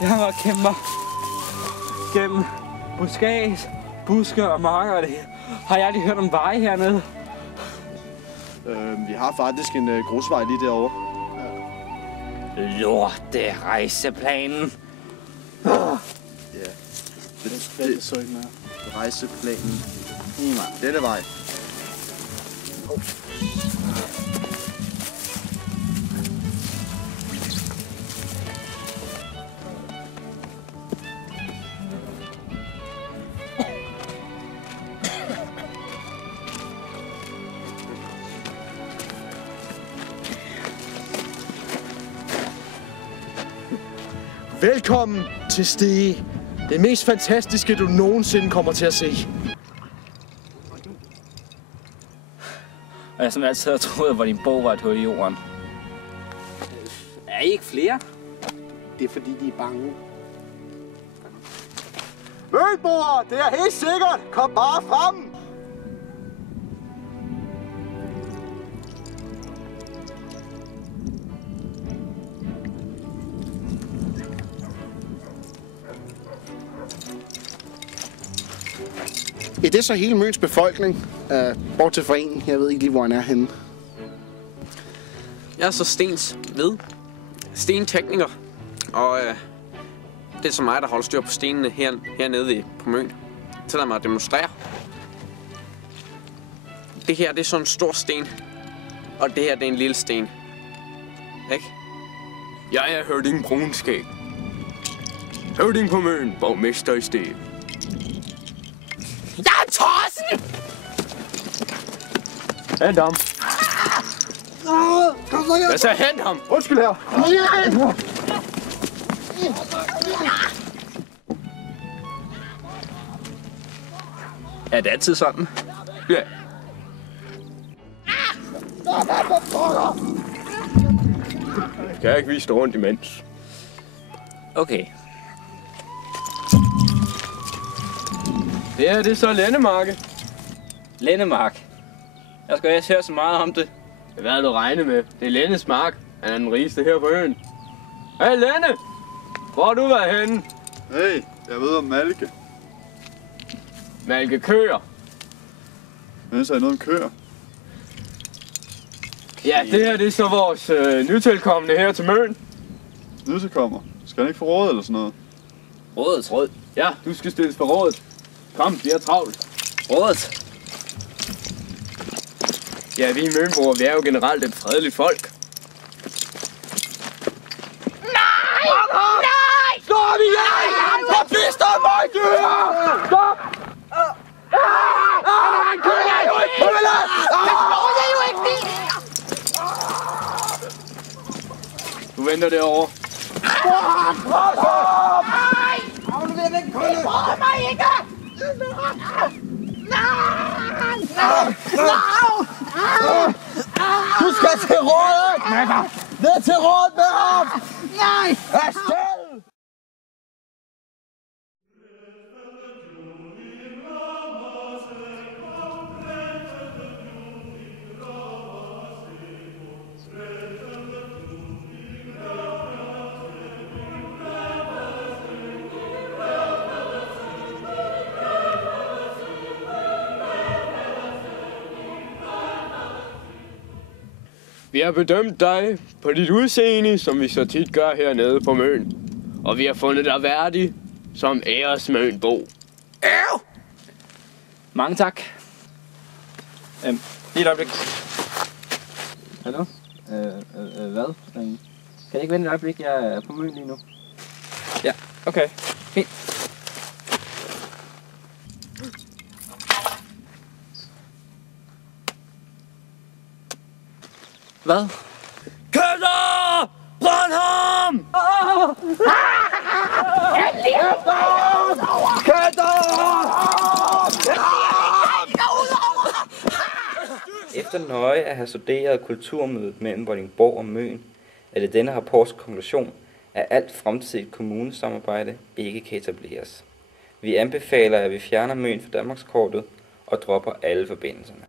Jeg har kæmpet mig gennem buskads, buske og marker og det. Har jeg aldrig hørt om veje hernede? Vi har faktisk en grusvej lige derovre. Lorte rejseplanen. Ja. Det så ikke mere. Rejseplanen. Denne vej. Velkommen til Stege. Det mest fantastiske, du nogensinde kommer til at se. Og jeg som altid har troet, at din bog var et hul i jorden. Er I ikke flere? Det er fordi, de er bange. Mønboer, det er helt sikkert. Kom bare frem. Ja, det er så hele Møns befolkning. Bortset fra en. Jeg ved ikke lige, hvor han er henne. Jeg er så Stens ved. Stentekniker. Og det er så mig, der holder styr på stenene hernede på Møn. Tillad mig at demonstrere. Det her, det er sådan en stor sten. Og det her, det er en lille sten. Ikke? Jeg er høvding Brunskæg. Høvding på Møn, borgmester i Stege. Jeg er tossen! Hent ham. Kom så her! Jeg sagde hent ham. Undskyld her. Er det altid sådan? Ja. Kan jeg ikke vise dig rundt imens? Okay. Det her, det er så Lennemarke. Lennemark. Jeg skal ikke høre så meget om det. Hvad er du regnet med? Det er Lennes mark. Han er den rigeste her på øen. Hey Lenne! Hvor har du været henne? Hey, jeg ved om Malke. Malke køer. Men så er noget om køer. Ja, det her, det er så vores nytilkommende her til Møn. Nu så kommer. Skal han ikke få råd eller sådan noget? Rådets råd. Ja, du skal stilles for rådet. Kom, vi er travlt. Rådet. Ja, vi Mønboer, vi er jo generelt et fredeligt folk. Nej! Nej! Stop igen! Forbister mig, dyr! Stop! Han køler jo ikke køler! Jeg jo ikke Du venter derovre. Nej! Det får mig ikke! Du skal til rådet! Ned til rådet med ham! Nej! Afsted! Vi har bedømt dig på dit udseende, som vi så tit gør hernede på Møn. Og vi har fundet dig værdig som æresmønbo. Mange tak. Lige et øjeblik. Hallo? Hvad? Kan I ikke vente et øjeblik? Jeg er på Møn lige nu. Ja, okay. Fint. Hvad? Køller! Brænd ham! Efter nøje at have studeret kulturmødet mellem Vordingborg og Møn, er det denne rapports konklusion, at alt fremtidigt kommunesamarbejde ikke kan etableres. Vi anbefaler, at vi fjerner Møn fra Danmarkskortet og dropper alle forbindelserne.